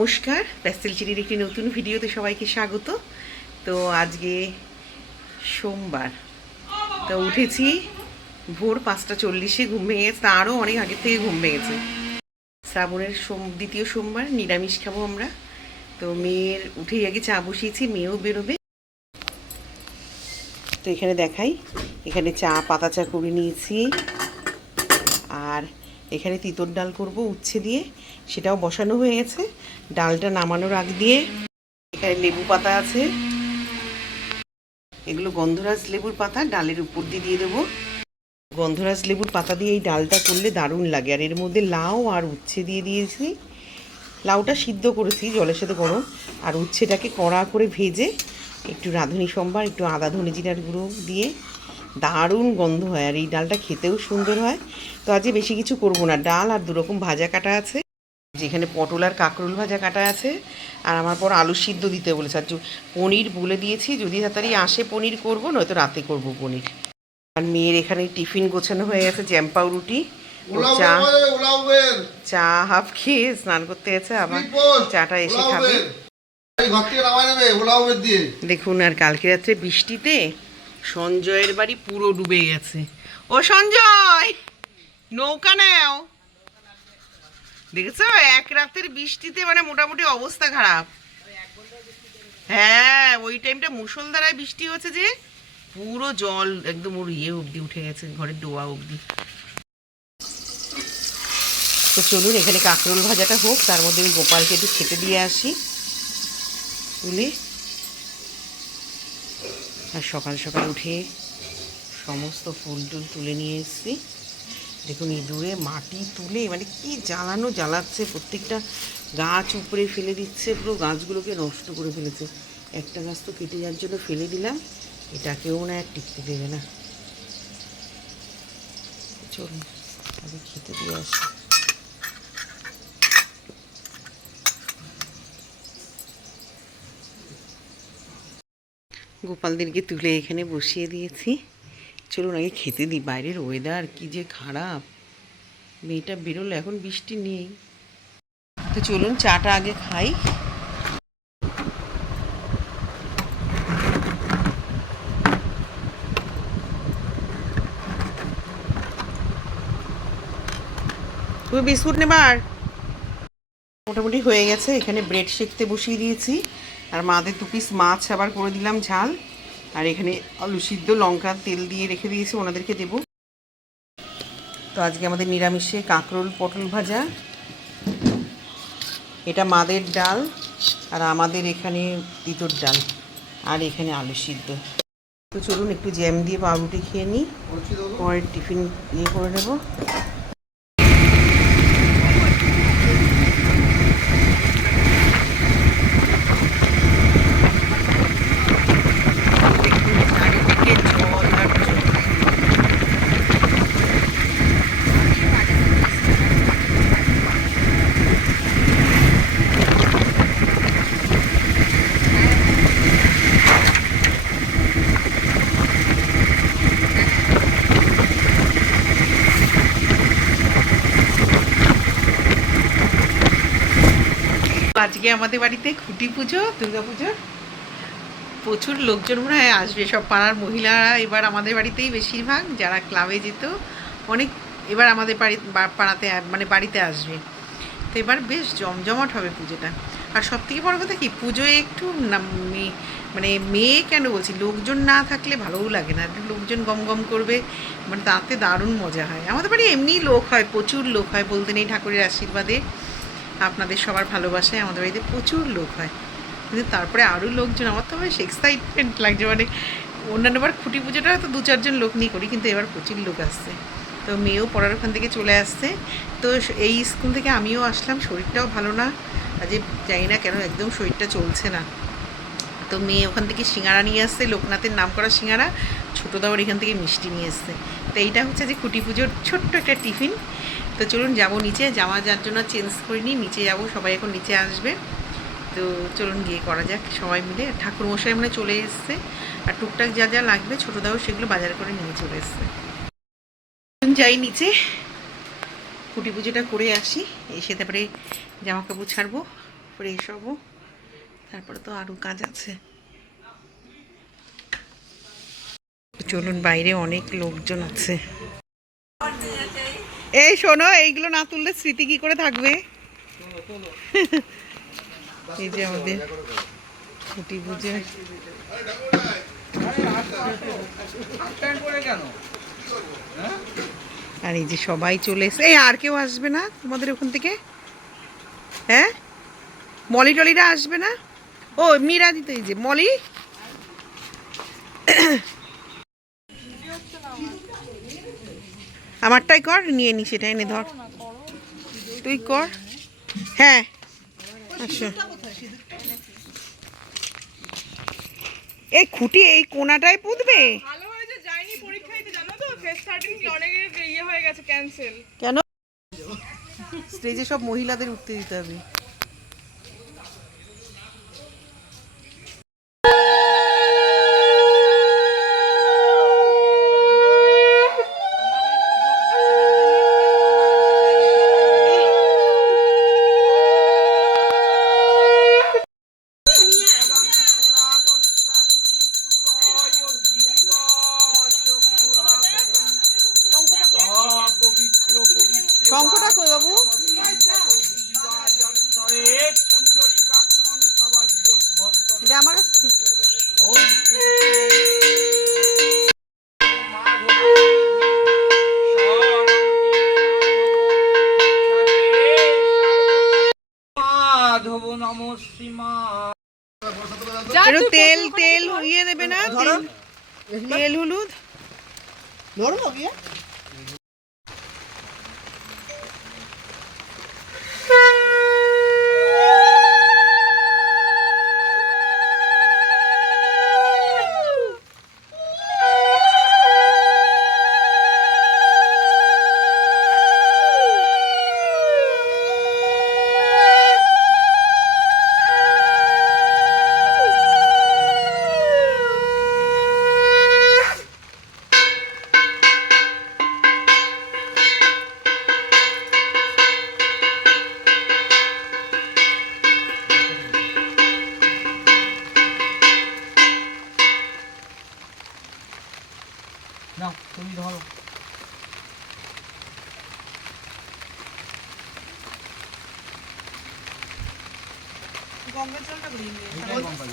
নমস্কার প্যাস্টেল চিনির একটি নতুন ভিডিওতে সবাইকে স্বাগত। তো আজকে সোমবার, তো উঠেছি ভোর পাঁচটা চল্লিশে, ঘুম ভেঙে গেছে তারও অনেক আগের থেকে ঘুম ভেঙেছে। শ্রাবণের সোম, দ্বিতীয় সোমবার, নিরামিষ খাব আমরা। তো মেয়ের উঠেই আগে চা বসিয়েছি, মেয়েও বেরোবে। তো এখানে দেখাই, এখানে চা, পাতা চা করে নিয়েছি। আর এখানে তিতর ডাল করব উচ্ছে দিয়ে, সেটাও বসানো হয়ে গেছে। ডালটা নামানোর আগ দিয়ে এখানে লেবু পাতা আছে। এগুলো গন্ধরাজ লেবুর পাতা, ডালের উপর দিয়ে দিয়ে দেবো। গন্ধরাজ লেবুর পাতা দিয়ে এই ডালটা করলে দারুণ লাগে। আর এর মধ্যে লাউ আর উচ্ছে দিয়ে দিয়েছি। লাউটা সিদ্ধ করেছি জলের সাথে গরম। আর উচ্ছেটাকে কড়া করে ভেজে একটু রাঁধুনি সম্বার, একটু আদা, ধনে জিরার গুঁড়ো দিয়ে দারুণ গন্ধ হয়। আর এই ডালটা খেতেও সুন্দর হয়। তো আজকে বেশি কিছু করব না। ডাল আর দুরকম ভাজা কাটা আছে। যেখানে পটল আর কাঁকরোল ভাজা কাটা আছে আর আমার পর আলু সিদ্ধ দিতে বলেছে। আর পনির বলে দিয়েছি যদি তাড়াতাড়ি আসে পনির করব নয়তো রাতে করব পনির। আর মেয়ের এখানে টিফিন গোছানো হয়ে গেছে জ্যাম রুটি চা। চা হাফ খেয়ে স্নান করতে গেছে আবার চাটা এসে খাবে। দেখুন আর কালকে রাত্রে বৃষ্টিতে সঞ্জয়ের বাড়ি পুরো ডুবে গেছে। ও সঞ্জয় নৌকা নাও। দেখেছ? এক রাতের বৃষ্টিতে মানে মোটামুটি অবস্থা খারাপ। হ্যাঁ ওই টাইমটা মুসলধারায় বৃষ্টি হচ্ছে যে পুরো জল একদম ওর ইয়ে অবধি উঠে গেছে ঘরের ডোয়া অবধি। তো চলুন এখানে কাঁকরোল ভাজাটা হোক তার মধ্যে আমি গোপালকে একটু খেতে দিয়ে আসি। তুলে। আর সকাল সকাল উঠে সমস্ত ফুল টুল তুলে নিয়ে এসেছি। দেখুন ইঁদুরে মাটি তুলে মানে কি জ্বালানো জ্বালাচ্ছে, প্রত্যেকটা গাছ উপরে ফেলে দিচ্ছে, পুরো গাছগুলোকে নষ্ট করে ফেলেছে। একটা গাছ তো কেটে যাওয়ার জন্য ফেলে দিলাম, এটাকেও না আর টিকতে দেবে না। চলুন খেতে দিয়ে আসি। গোপালদেরকে তুলে এখানে বসিয়ে দিয়েছি। চলুন, আগে খেতে দিই। বাইরের ওয়েদার কি যে খারাপ। মেয়েটা বেরোলো, এখন বৃষ্টি নেই। তো চলুন, চাটা আগে খাই। তুমি বিস্কুট নেবার মোটামুটি হয়ে গেছে, এখানে ব্রেড শেকতে বসিয়ে দিয়েছি। আর মাদের দু পিস মাছ আবার করে দিলাম ঝাল। আর এখানে আলু সিদ্ধ, লঙ্কা, তেল দিয়ে রেখে দিয়েছি, ওনাদেরকে দেবো। তো আজকে আমাদের নিরামিষে কাঁকরোল পটল ভাজা, এটা মাদের ডাল, আর আমাদের এখানে তিতর ডাল, আর এখানে আলু সিদ্ধ। তো চলুন একটু জ্যাম দিয়ে পাউরুটি খেয়ে নিই পরে টিফিন ইয়ে করে নেব চারিদিকে জল আর জল আজকে আমাদের বাড়িতে খুঁটি পুজো, দুর্গা পুজো। প্রচুর লোকজন মনে হয় আসবে, সব পাড়ার মহিলারা এবার আমাদের বাড়িতেই বেশিরভাগ, যারা ক্লাবে যেত, অনেক এবার আমাদের বাড়ি পাড়াতে মানে বাড়িতে আসবে। তো এবার বেশ জমজমাট হবে পুজোটা। আর সব থেকে বড় কথা কি, পুজোয় একটু না মানে মেয়ে কেন বলছি, লোকজন না থাকলে ভালোও লাগে না। লোকজন গম গম করবে মানে তাতে দারুণ মজা হয়। আমাদের বাড়ি এমনিই লোক হয়, প্রচুর লোক হয় বলতে নেই ঠাকুরের আশীর্বাদে। আপনাদের সবার ভালোবাসায় আমাদের বাড়িতে প্রচুর লোক হয়। কিন্তু তারপরে আরও লোকজন, আমার তো বেশ এক্সাইটমেন্ট লাগছে মানে অন্যান্য বার খুঁটি পুজোটা তো দু চারজন লোক নিয়ে করি, কিন্তু এবার প্রচুর লোক আসছে। তো মেয়েও পড়ার ওখান থেকে চলে আসছে। তো এই স্কুল থেকে আমিও আসলাম, শরীরটাও ভালো না। আজকে জানি না কেন, একদম শরীরটা চলছে না। তো মেয়ে ওখান থেকে সিঙ্গারা নিয়ে আসছে, লোকনাথের নাম করা সিঙ্গারা, ছোটো দাওয়ার এখান থেকে মিষ্টি নিয়ে এসছে। তো এইটা হচ্ছে যে খুঁটি পুজোর ছোট্ট একটা টিফিন। তো চলুন যাব নিচে, জামা যার জন্য চেঞ্জ করিনি, নিচে যাব, সবাই এখন নিচে আসবে। তো চলুন গিয়ে করা যাক সবাই মিলে। ঠাকুর মশাই মানে চলে এসছে, আর টুকটাক যা যা লাগবে ছোটো দাও সেগুলো বাজার করে নিয়ে চলে এসছে। যাই নিচে খুঁটি পুজোটা করে আসি, এসে তারপরে জামা কাপড় ছাড়বো ফ্রেশ হব, তারপরে তো আরও কাজ আছে। চলুন বাইরে অনেক লোকজন আছে। এই শোনো, এইগুলো না তুললে স্মৃতি কি করে থাকবে? এই যে আমাদের ছুটি বুঝে আর এই যে সবাই চলে এসে এই আর কেউ আসবে না তোমাদের ওখান থেকে? হ্যাঁ? মলি টলিরা আসবে না? ও মীরা দিতে এই যে, মলি? আমারটাই কর নিয়ে নি সেটা এনে ধর। তুই কর। হ্যাঁ। আচ্ছা। এই খুঁটি এই কোনাটায় পুঁতবে? ইয়ে হয়ে কেন? স্টেজে সব মহিলাদের উঠতে দিতে হবে। একটু তেল তেল ইয়ে দেবে না? তেল তেল হলুদ? না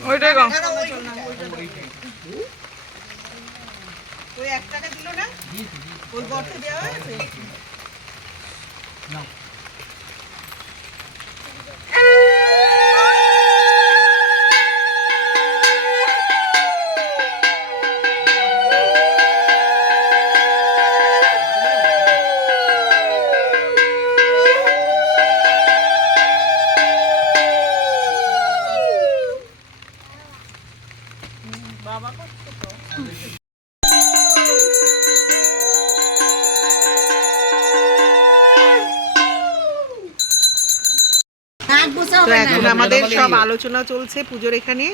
ওইটাই ওই এক টাকা দিল না? ওই গর্তে দেওয়া হয়েছে? না। তো এখন আমাদের সব আলোচনা চলছে পুজোর এখানে।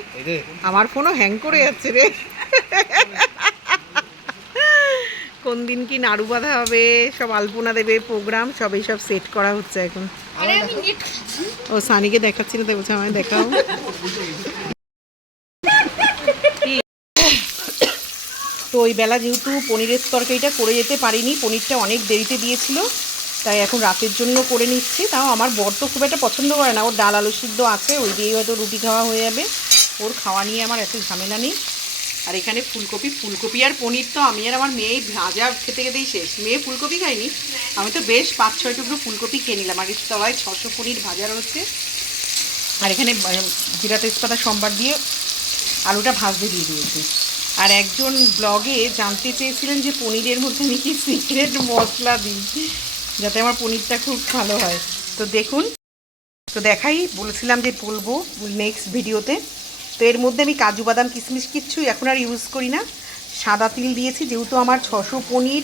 আমার ফোনও হ্যাং করে যাচ্ছে রে। কোন দিন কি নাড়ু বাঁধা হবে সব আলপনা দেবে প্রোগ্রাম সব এইসব সেট করা হচ্ছে এখন। ও সানিকে দেখাচ্ছি না তাই বলছে আমায় দেখাও? তো ওই বেলা যেহেতু পনিরের তরকারিটা করে যেতে পারিনি পনিরটা অনেক দেরিতে দিয়েছিল। তাই এখন রাতের জন্য করে নিচ্ছি। তাও আমার বর তো খুব একটা পছন্দ করে না। ওর ডাল আলু সিদ্ধ আছে, ওই দিয়েই হয়তো রুটি খাওয়া হয়ে যাবে। ওর খাওয়া নিয়ে আমার এত ঝামেলা নেই। আর এখানে ফুলকপি ফুলকপি আর পনির তো আমি আর আমার মেয়ে ভাজা খেতে খেতেই শেষ। মেয়ে ফুলকপি খাইনি আমি তো বেশ পাঁচ ছয় টুকরো ফুলকপি খেয়ে নিলাম। আর তলায় ছশো পনির ভাজা রয়েছে। আর এখানে জিরা তেজপাতা সম্বার দিয়ে আলুটা ভাজতে দিয়ে দিয়েছি। আর একজন ব্লগে জানতে চেয়েছিলেন যে পনিরের মধ্যে আমি কি সিক্রেট মশলা দিই। যাতে আমার পনিরটা খুব ভালো হয়। তো দেখুন, তো দেখাই, বলেছিলাম যে বলব নেক্সট ভিডিওতে। তো এর মধ্যে আমি কাজু বাদাম, কিশমিশ কিচ্ছু এখন আর ইউজ করি না। সাদা তিল দিয়েছি, যেহেতু আমার ছশো পনির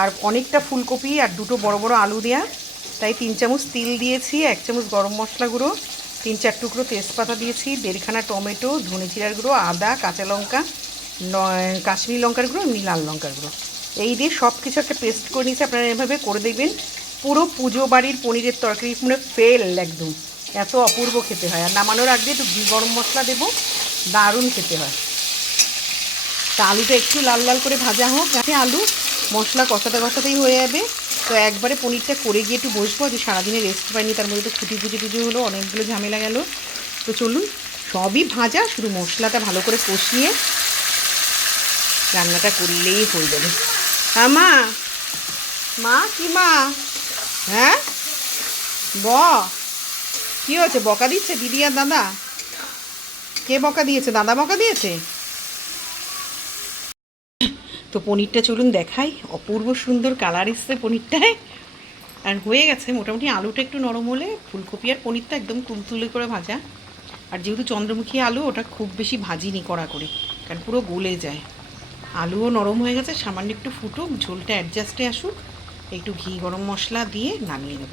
আর অনেকটা ফুলকপি আর দুটো বড় বড় আলু দেয়া। তাই তিন চামচ তিল দিয়েছি, এক চামচ গরম মশলা গুঁড়ো, তিন চার টুকরো তেজপাতা দিয়েছি, দেড়খানা টমেটো ধনে জিরার গুঁড়ো, আদা, কাঁচা লঙ্কা কাশ্মীরি লঙ্কার গুঁড়ো, এমনি লাল লঙ্কার গুঁড়ো। এই দিয়ে সব কিছু একটা পেস্ট করে নিয়েছি, আপনারা এভাবে করে দেখবেন। পুরো পুজো বাড়ির পনিরের তরকারি মানে ফেল একদম। এত অপূর্ব খেতে হয়। আর নামানোর আগে একটু গরম মশলা দেবো, দারুণ খেতে হয়। তা আলুটা একটু লাল লাল করে ভাজা হোক যাতে আলু মশলা কষাতে কষাতেই হয়ে যাবে। তো একবারে পনিরটা করে গিয়ে একটু বসবো যে সারাদিনে রেস্ট পাইনি, তার মধ্যে তো খুঁটি পুজো টুজো হলো, অনেকগুলো ঝামেলা গেল। তো চলুন, সবই ভাজা, শুধু মশলাটা ভালো করে কষিয়ে রান্নাটা করলেই হয়ে যাবে। হ্যাঁ মা। মা কি মা? হ্যাঁ? ব। কি হয়েছে? বকা দিচ্ছে দিদি আর দাদা? কে বকা দিয়েছে? দাদা বকা দিয়েছে? তো পনিরটা চলুন দেখাই। অপূর্ব সুন্দর কালার এসছে পনিরটায়। আর হয়ে গেছে মোটামুটি আলুটা একটু নরম হলে ফুলকপি আর পনিরটা একদম তুলতুলে করে ভাজা। আর যেহেতু চন্দ্রমুখী আলু ওটা খুব বেশি ভাজিনি কড়া করে কারণ পুরো গলে যায়। আলুও নরম হয়ে গেছে, সামান্য একটু ফুটুক, ঝোলটা অ্যাডজাস্টে আসুক, একটু ঘি গরম মশলা দিয়ে নামিয়ে নেব।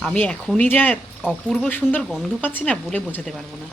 আমি এখনই যা অপূর্ব সুন্দর গন্ধ পাচ্ছি না বলে বোঝাতে পারব না।